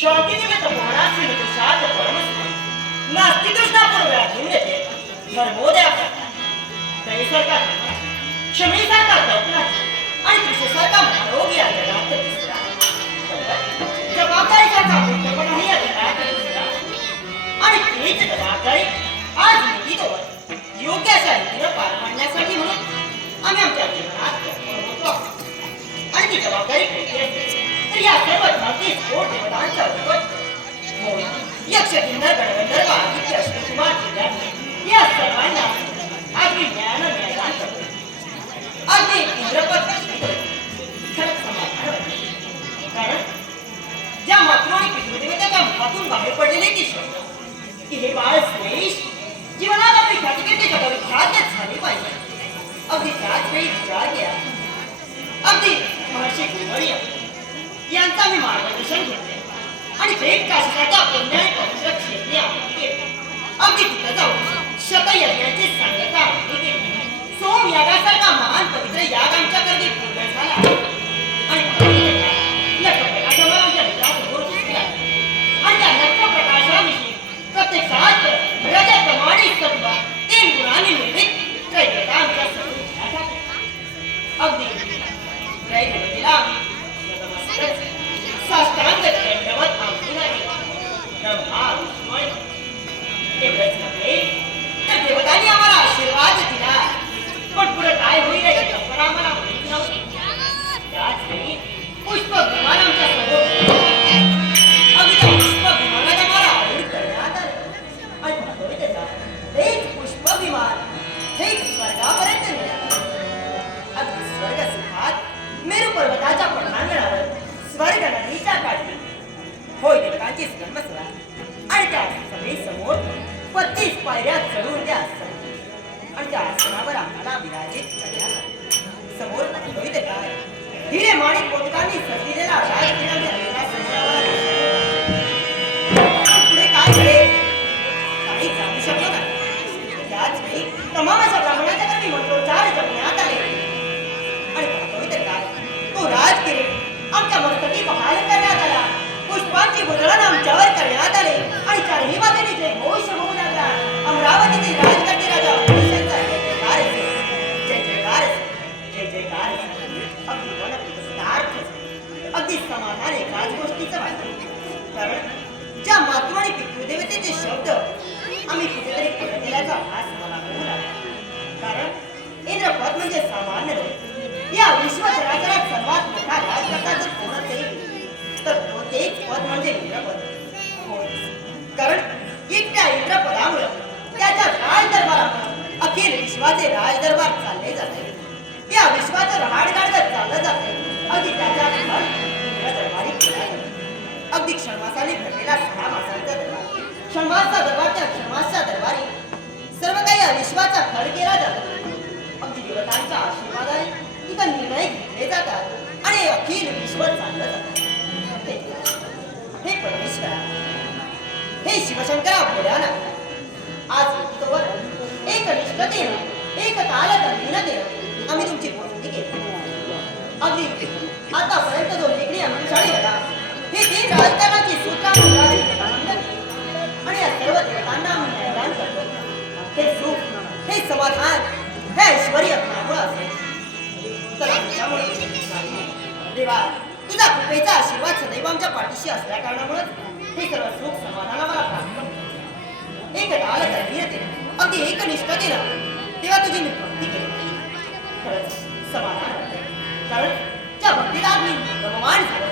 शांतिनिमित्त भुवनाश्रीनिमित्त शांत परमस्थ नास्ति तृष्णापूर्व्या धुन्यते धर्मोदया करता दयेसारखा क्षमेसारखा कल्पना आणि कृषेसारखा आरोग्य या जगात दिसला जबाबदारीसारखा मोठेपणाही या जगात दिसला आणि तीच जबाबदारी आज निधीतोवर योग्य अशा रीतीनं पार पाडण्यासाठी म्हणून आम्ही आमच्या जीवनात करतो आहोत आणि ती जबाबदारी कोणती असते तर या सर्व धरती स्फोट देवतांचा उपत होय यक्ष किन्नर गणगंधर्व आदित्य अश्वकुमार किल्ल्याने या सर्वांना अगदी न्यायानं न्यायदान करतो अगदी इंद्रपद खरंच समाधान वाटते कारण ज्या मातृ आणि पितृदेवतेच्या मुखातून बाहेर पडलेले ती शब्द की हे बाळ श्रेष्ठ जीवनात आपली ख्यातिकीर्ती जगविख्यात झाली पाहिजे अगदी त्याच वेळी विचार केला अगदी महर्षी गुरुवर्य यांचा मी मार्गदर्शन घेतले आणि थेट काशीसारख्या पुण्य आणि पवित्र क्षेत्री आरती केली अगदी तिथं जाऊन शतयज्ञाची सांगता आरती केली सोम यागासारखा महान पवित्र याग आमच्याकरवी पूर्ण झाला आणि लक्ष्य आमच्या मित्रासमोर दिसला आणि त्या लक्ष्य प्रकाशाविषयी प्रत्यक्षात रजतप्रमाणे सत्व 3 गुणांनी निर्मित त्रैदेवता आमच्या समोर अगदी त्रैदेवतेला साष्टांग दंडवत आमची ब्रह्मा विष्णू एवढंच नव्हे तर देवतांनी आम्हाला आशीर्वाद दिला पण पुढे काय होईल याची कल्पना आम्हाला माहित नव्हती त्याच वेळी पुष्प विमान आमच्या समोर अगदी त्या पुष्प विमानात आम्हाला आरूढ करण्यात आलं आणि म्हणतोय त्याचा तेच पुष्प विमान थेट स्वर्गापर्यंत नेलं अगदी स्वर्ग सुखात मेरू पर्वताच्या पठांगणावर स्वर्ग नदीच्या काठी होय देवतांची जन्मसभा आणि त्या सभेसमोर 35 पायऱ्या चढून त्या आणि त्या आसनावर आम्हाला विराजित करण्यात आले समोर म्हणतोय ते काय हिरे माणिक मोदकांनी सजविलेला राजगिराच्या पुढे काय घडेल काही सांगू शकलो नाही त्याच वेळी तमाम अशा ब्राह्मणाच्या कर्मी मंत्रोच्चार जपण्यात आले आणि म्हणतोय ते काय तो राजगिरी आमच्या मस्तकी बहाल करण्यात आला पुष्पांची मुद्रण आमच्यावर करण्यात आले आणि चारही बाजूने जे घोष होऊ लागला अमरावतीचे राजगड्डे राजा अभिषेकचा जय जयकार जय जयकार अगदी मन विकसितार्थ अगदी समाधान एकाच गोष्टीचं वाटतं कारण ज्या मातृ आणि पितृदेवतेचे शब्द आम्ही कुठेतरी पूर्ण केल्याचा भास मला होऊ लागला कारण इंद्रपद म्हणजे सामान्य लोक या विश्व चराचरात सर्वात मोठा राजकर्ता जर कोण असेल तर तो तेच पद म्हणजे इंद्रपद होय कारण एकट्या इंद्रपदामुळे त्याच्या राजदरबारामुळे अखिल विश्वाचे राजदरबार चालले जाते या विश्वाचं रहाडगाडगत चाललं जाते अगदी त्याच्या फळ इंद्रदरबारी केला जातो अगदी क्षणमासाने भरलेला 6 मासांचा दरबार क्षणमासचा दरबार त्या क्षणमासच्या दरबारी सर्व काही या विश्वाचा फळ केला जातो अगदी देवतांच्या आशीर्वादाने तिथं निर्णय घेतले जातात आणि अखिल विश्व चाललं जातं हे परमेश्वरा हे शिवशंकरा भोळ्यानाथ आज तोवर एक निष्ठतेनं एक कालदंडीनतेनं आम्ही तुमची पूर्ती केली अगदी आतापर्यंत जो लेखणी अंशाळी होता हे 3 राजकारणाची सूत्रांनी आणि या सर्व देवतांना आम्ही न्यायदान करतो हे सुख हे समाधान हे ऐश्वर्य आपल्यामुळे असेल देवा तुझा कृपेचा आशीर्वाद सदैव आमच्या पाठीशी असल्या कारणामुळे हे सर्व सुख समाधान आम्हाला प्राप्त एक काल धैर्यतेनं अगदी एक निष्ठतेनं तेव्हा तुझी मी भक्ती केली खरंच समाधान कारण त्या भक्तीला आम्ही गममान झालो